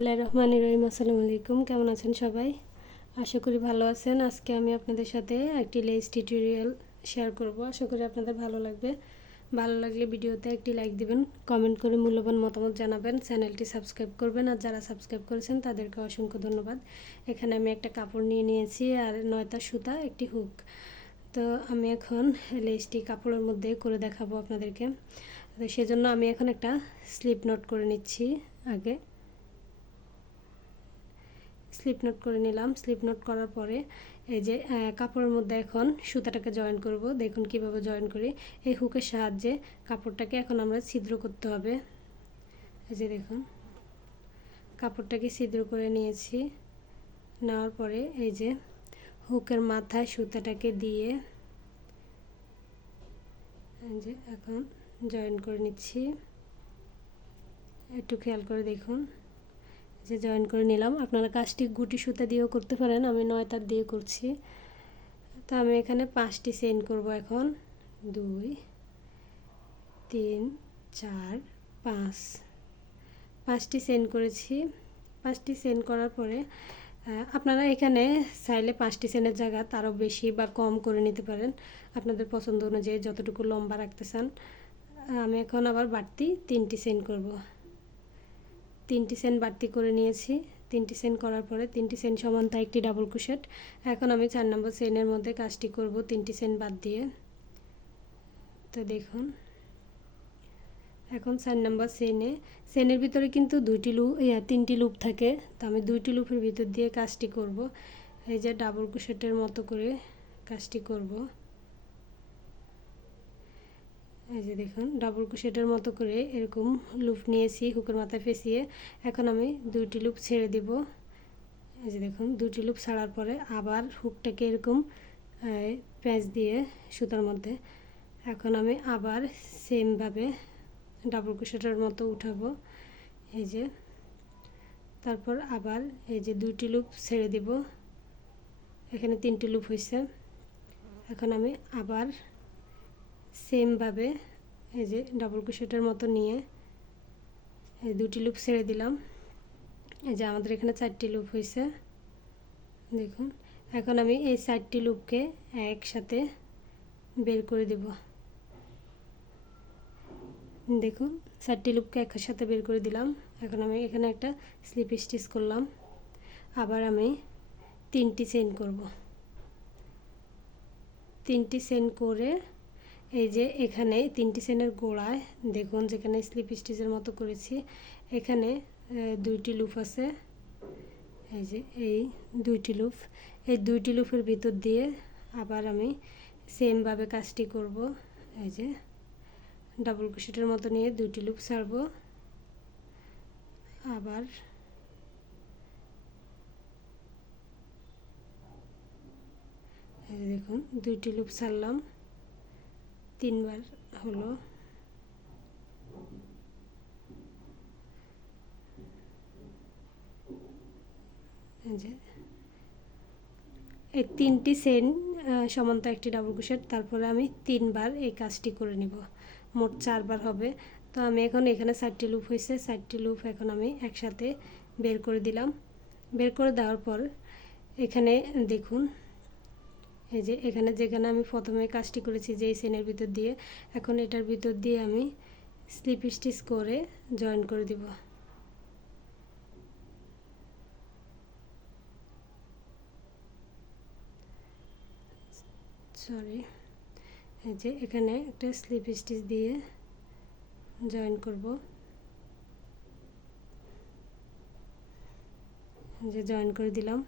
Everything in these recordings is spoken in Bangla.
রহমান রহিম, আসসালামু আলাইকুম। কেমন আছেন সবাই? আশা করি ভালো আছেন। আজকে আমি আপনাদের সাথে একটি লেস টিউটোরিয়াল শেয়ার করব। আশা করি আপনাদের ভালো লাগবে। ভালো লাগলে ভিডিওতে একটি লাইক দিবেন, কমেন্ট করে মূল্যবান মতামত জানাবেন, চ্যানেলটি সাবস্ক্রাইব করবেন, আর যারা সাবস্ক্রাইব করেছেন তাদেরকে অসংখ্য ধন্যবাদ। এখানে আমি একটা কাপড় নিয়ে নিয়েছি, আর নয়টা সুতা, একটি হুক। তো আমি এখন লেসটি কাপড়ের মধ্যে করে দেখাবো আপনাদেরকে। তো সেজন্য আমি এখন একটা স্লিপ নোট করে নিচ্ছি আগে। স্লিপ নোট করে নিলাম। স্লিপ নোট করার পরে এই যে কাপড়ের মধ্যে এখন সুতাটাকে জয়েন করব। দেখুন কীভাবে জয়েন করি। এই হুকের সাহায্যে কাপড়টাকে এখন আমরা ছিদ্র করতে হবে। এই যে দেখুন, কাপড়টাকে ছিদ্র করে নিয়েছি। নেওয়ার পরে এই যে হুকের মাথায় সুতাটাকে দিয়ে যে এখন জয়েন করে নিচ্ছি। একটু খেয়াল করে দেখুন। যে জয়েন করে নিলাম। আপনারা কাজটি গুটি সুতা দিয়েও করতে পারেন, আমি নয় তার দিয়ে করছি। তো আমি এখানে পাঁচটি সেন্ড করব এখন। দুই, তিন, চার, পাঁচ। পাঁচটি সেন্ড করেছি। পাঁচটি সেন্ড করার পরে আপনারা এখানে চাইলে পাঁচটি সেনের জায়গা তারও বেশি বা কম করে নিতে পারেন। আপনাদের পছন্দ অনুযায়ী যতটুকু লম্বা রাখতে চান। আমি এখন আবার বাড়তি তিনটি সেন্ড করব। তিনটি সেন বাড়তি করে নিয়েছি। তিনটি সেন করার পরে তিনটি সেন সমানতা একটি ডাবল কুশেট এখন আমি চার নম্বর সেনের মধ্যে কাজটি করব তিনটি সেন বাদ দিয়ে। তো দেখুন, এখন চার নম্বর সেনে, সেনের ভিতরে কিন্তু দুইটি লুপ তিনটি লুপ থাকে। তো আমি দুইটি লুপের ভিতর দিয়ে কাজটি করব। এই যে ডাবল কুশেটের মতো করে কাজটি করব। এই যে দেখুন ডাবল কুশেটের মতো করে এরকম লুপ নিয়েছি হুকের মাথায় ফেসিয়ে। এখন আমি দুইটি লুপ ছেড়ে দিব। এই যে দেখুন দুটি লুপ ছাড়ার পরে আবার হুকটাকে এরকম প্যাঁচ দিয়ে সুতার মধ্যে। এখন আমি আবার সেমভাবে ডাবল কুশেটের মতো উঠাবো। এই যে, তারপর আবার এই যে দুইটি লুপ ছেড়ে দিব। এখানে তিনটি লুপ হয়েছে এখন আমি আবার সেমভাবে এই যে ডাবল কুশেটের মতো নিয়ে এই দুটি লুপ ছেড়ে দিলাম। এই যে আমাদের এখানে চারটি লুপ হয়েছে দেখুন, এখন আমি এই চারটি লুপকে একসাথে বের করে দেব। দেখুন, চারটি লুপকে একসাথে বের করে দিলাম। এখন আমি এখানে একটা স্লিপ স্টিচ করলাম। আবার আমি তিনটি চেন করব। তিনটি চেন করে এই যে এখানে তিনটি সেনের গোড়ায়, দেখুন যেখানে স্লিপ স্টিচের মতো করেছি, এখানে দুইটি লুপ আছে, এই যে এই দুইটি লুপ এই দুইটি লুপের ভিতর দিয়ে আবার আমি সেমভাবে কাজটি করব, এই যে ডাবল কুশিটের মতো নিয়ে দুইটি লুপ ছাড়ব, আবার দেখুন দুইটি লুপ ছাড়লাম। তিনবার হলো। এই তিনটি সেন সমান্ত একটি ডাবল ক্রোশেট তারপরে আমি তিনবার এই কাজটি করে নিব। মোট চারবার হবে। তো আমি এখন এখানে চারটি লুপ হয়েছে, চারটি লুপ এখন আমি একসাথে বের করে দিলাম। বের করে দেওয়ার পর এখানে দেখুন এই যে এখানে যেখানে আমি প্রথমে কাজটি করেছি যে সেনের ভিতর দিয়ে, এখন এটার ভিতর দিয়ে আমি স্লিপ স্টিচ করে জয়েন করে দিব। সরি এই যে এখানে একটা স্লিপ স্টিচ দিয়ে জয়েন করব। যে জয়েন করে দিলাম।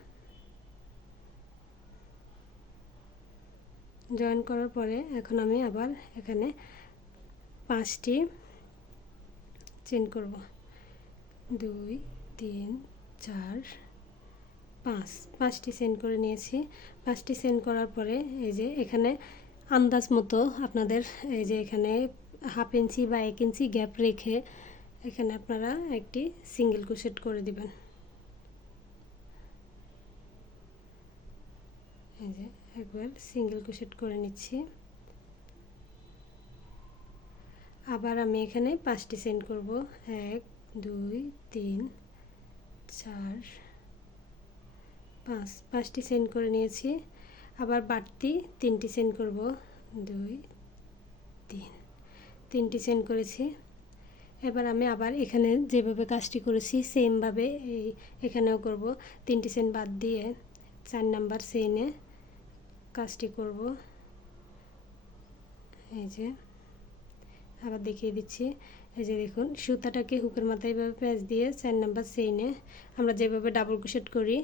জয়েন করার পরে এখন আমি আবার এখানে পাঁচটি চেন করব। দুই, তিন, চার, পাঁচ। পাঁচটি সেন্ড করে নিয়েছি। পাঁচটি সেন্ড করার পরে এই যে এখানে আন্দাজ মতো আপনাদের এই যে এখানে হাফ ইঞ্চি বা এক ইঞ্চি গ্যাপ রেখে এখানে আপনারা একটি সিঙ্গেল কুশেট করে দিবেন। এই যে একবার সিঙ্গেল ক্রোশেট করে নিচ্ছি। আবার আমি এখানে পাঁচটি সেন্ড করব। এক, দুই, তিন, চার, পাঁচ, পাঁচটি সেন্ড করে নিয়েছি। আবার বাড়তি তিনটি সেন্ড করব। দুই, তিন, তিনটি সেন্ড করেছি। এবার আমি আবার এখানে যেভাবে কাজটি করেছি সেমভাবে এই এখানেও করব। তিনটি সেন বাদ দিয়ে চার নাম্বার সেনে কাজটি করব। এই যে, আবার দেখিয়ে দিচ্ছি। এই যে দেখুন, সুতাটাকে হুকের মাথায় এভাবে প্যাঁচ দিয়ে চার নাম্বার সেইনে আমরা যেভাবে ডাবল ক্রোশেট করি,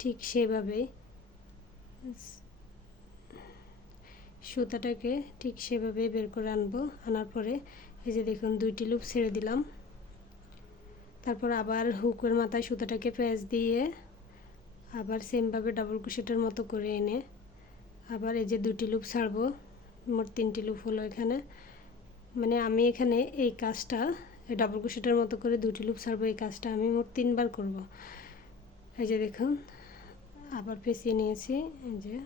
ঠিক সেভাবেই সুতাটাকে ঠিক সেভাবে বের করে আনব। আনার পরে এই যে দেখুন, দুইটি লুপ ছেড়ে দিলাম। তারপর আবার হুকের মাথায় সুতাটাকে প্যাঁচ দিয়ে আবার সেমভাবে ডাবল ক্রোশেটের মতো করে এনে আবার এই যে দুটি লুপ ছাড়বো, মোট তিনটি লুপ হলো এখানে। মানে আমি এখানে এই কাজটা ডাবল ক্রোশেটের মতো করে দুটি লুপ ছাড়বো, এই কাজটা আমি মোট তিনবার করব। এই যে দেখুন, আবার পেঁচিয়ে নিয়েছি, এই যে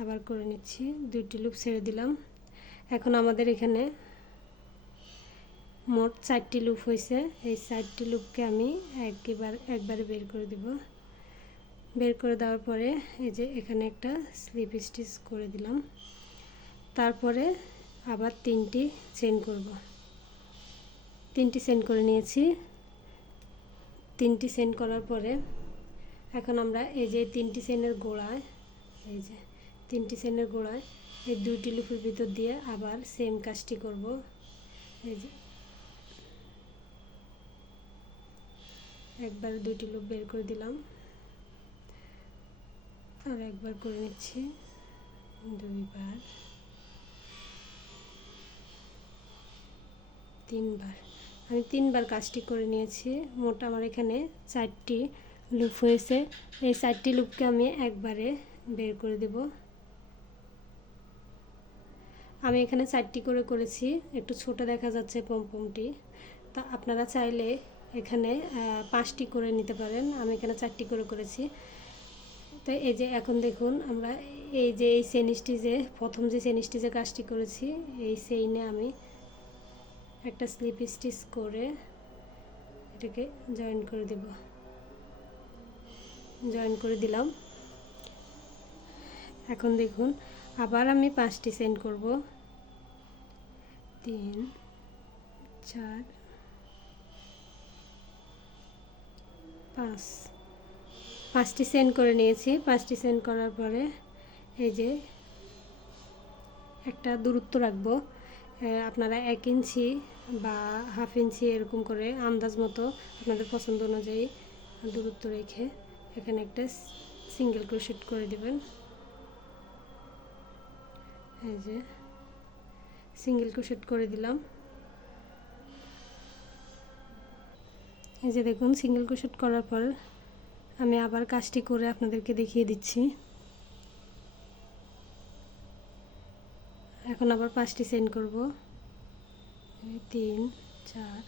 আবার করে নিচ্ছি, দুইটি লুপ ছেড়ে দিলাম। এখন আমাদের এখানে মোট চারটি লুপ হয়েছে, এই চারটি লুপকে আমি একবার, একবারে বের করে দেব। বের করে দেওয়ার পরে এই যে এখানে একটা স্লিপ স্টিচ করে দিলাম। তারপরে আবার তিনটি চেন করব। তিনটি সেন্ড করে নিয়েছি। তিনটি সেন্ড করার পরে এখন আমরা এই যে তিনটি সেনের গোড়ায়, এই যে তিনটি সেনের গোড়ায় এই দুইটি লুপের ভিতর দিয়ে আবার সেম কাজটি করব। এই যে একবার দুইটি লুপ বের করে দিলাম। আর একবার করে নিচ্ছি। দুইবার। তিনবার। আমি তিনবার কাজটি করে নিয়েছি। মোট আমার এখানে চারটি লুপ হয়েছে। এই চারটি লুপকে আমি একবারে বের করে দেব। আমি এখানে চারটি করে করেছি। একটু ছোট দেখা যাচ্ছে পমপমটি। তা আপনারা চাইলে এখানে পাঁচটি করে নিতে পারেন। আমি এখানে চারটি করে করেছি। তো এই যে এখন দেখুন আমরা এই যে এই চেন স্টিচে প্রথম যে চেন স্টিচে কাজটি করেছি, এই সেইনে আমি একটা স্লিপ স্টিচ করে এটাকে জয়েন করে দেব। জয়েন করে দিলাম। এখন দেখুন আবার আমি পাঁচটি সেন্ড করব। তিন, চার, পাঁচ। পাঁচটি সেন্ড করে নিয়েছি। পাঁচটি সেন্ড করার পরে এই যে একটা দূরত্ব রাখব। আপনারা এক ইঞ্চি বা হাফ ইঞ্চি এরকম করে আন্দাজ মতো আপনাদের পছন্দ অনুযায়ী দূরত্ব রেখে এখানে একটা সিঙ্গেল ক্রোশেট করে দেবেন। এই যে সিঙ্গেল ক্রোশেট করে দিলাম। এই যে দেখুন, সিঙ্গেল ক্রোশেট করার পর আমি আবার কাজটি করে আপনাদেরকে দেখিয়ে দিচ্ছি। এখন আবার পাঁচটি সেন্ড করব। তিন, চার,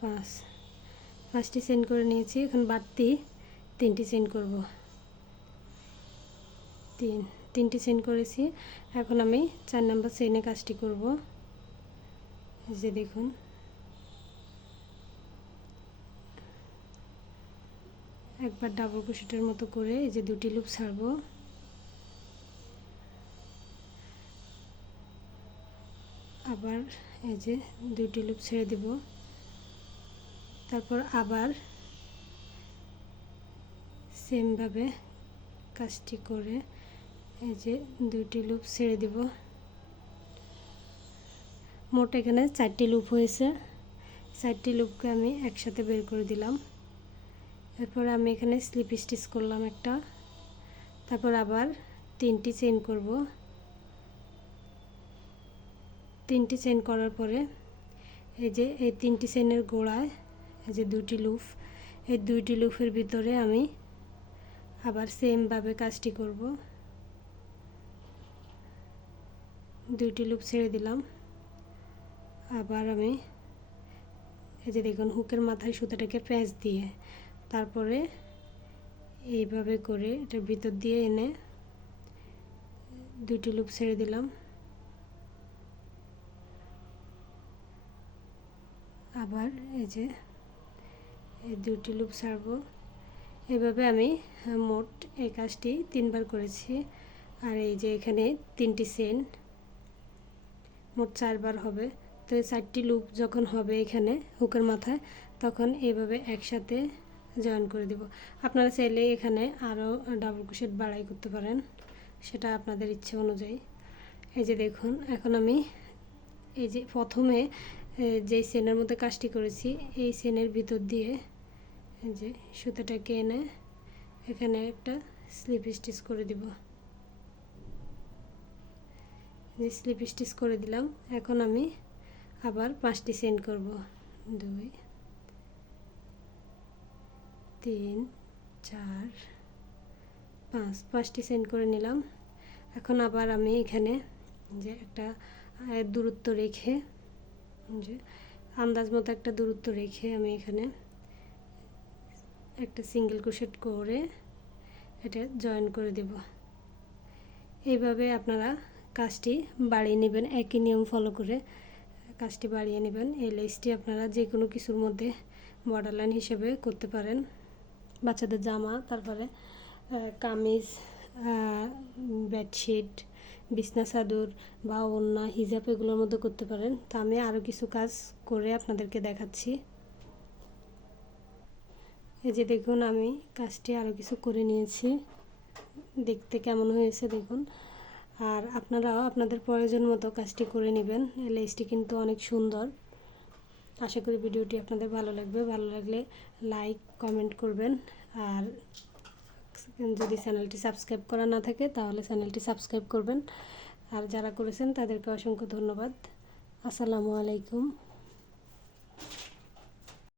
পাঁচ। পাঁচটি সেন্ড করে নিয়েছি, এখন বাড়তি তিনটি সেন্ড করব। তিন, তিনটি সেন্ড করেছি। এখন আমি চার নাম্বার সেনে কাজটি করব। যে দেখুন। একবার ডাবল ক্রোশেটের মতো করে এই যে দুটি লুপ ছাড়বো। আবার এই যে দুটি লুপ ছেড়ে দিব। তারপর আবার সেমভাবে কাজটি করে এই যে দুটি লুপ ছেড়ে দিব। মোট এখানে চারটি লুপ হয়েছে। চারটি লুপকে আমি একসাথে বের করে দিলাম। এরপর আমি এখানে স্লিপ স্টিচ করলাম একটা। তারপর আবার তিনটি চেন করব। তিনটি চেন করার পরে এই যে, এই তিনটি চেনের গোড়ায় এই যে দুটি লুফ, এই দুইটি লুফের ভিতরে আমি আবার সেমভাবে কাজটি করব। দুইটি লুপ ছেড়ে দিলাম। আবার আমি এই যে দেখুন, হুকের মাথায় সুতাটাকে প্যাঁচ দিয়ে তারপরে এইভাবে করে এটার ভিতর দিয়ে এনে দুইটি লুপ ছেড়ে দিলাম। আবার এই যে এই দুটি লুপ ছাড়বো। এভাবে আমি মোট এই কাজটি তিনবার করেছি। আর এই যে এখানে তিনটি সেন, মোট চারবার হবে। তো এই চারটি লুপ যখন হবে এখানে হুকের মাথায়, তখন এইভাবে একসাথে জয়েন করে দিব। আপনারা চাইলে এখানে আরও ডাবল ক্রোশেট বাড়াই করতে পারেন, সেটা আপনাদের ইচ্ছে অনুযায়ী। এই যে দেখুন, এখন আমি এই যে প্রথমে যেই সেনের মধ্যে কাজটি করেছি, এই সেনের ভিতর দিয়ে এই যে সুতাটাকে এনে এখানে একটা স্লিপ স্টিচ করে দিব। যে স্লিপ স্টিচ করে দিলাম, এখন আমি আবার পাঁচটি সেন্ড করব। দুই তিন, চার, পাঁচ, পাঁচটি সেন্ড করে নিলাম। এখন আবার আমি এখানে যে একটা দূরত্ব রেখে, যে আন্দাজ মতো একটা দূরত্ব রেখে আমি এখানে একটা সিঙ্গেল ক্রোশেট করে এটা জয়েন করে দেব। এইভাবে আপনারা কাজটি বাড়িয়ে নেবেন, একই নিয়ম ফলো করে কাজটি বাড়িয়ে নেবেন। এই লেসটি আপনারা যে কোনো কিছুর মধ্যে বর্ডার লাইন হিসেবে করতে পারেন। বাচ্চাদের জামা, তারপরে কামিজ বেডশিট বিছনা চাদর বা ওড়না, হিজাব এগুলোর মধ্যে করতে পারেন। তা আমি আরও কিছু কাজ করে আপনাদেরকে দেখাচ্ছি। এই যে দেখুন, আমি কাজটি আরও কিছু করে নিয়েছি। দেখতে কেমন হয়েছে দেখুন। আর আপনারাও আপনাদের প্রয়োজন মতো কাজটি করে নেবেন। লেসটি কিন্তু অনেক সুন্দর। আশা করি ভিডিওটি আপনাদের ভালো লাগবে। ভালো লাগলে লাইক কমেন্ট করবেন। আর যদি চ্যানেলটি সাবস্ক্রাইব করা না থাকে, তাহলে চ্যানেলটি সাবস্ক্রাইব করবেন। আর যারা করেছেন, তাদেরকে অসংখ্য ধন্যবাদ। আসসালামু আলাইকুম।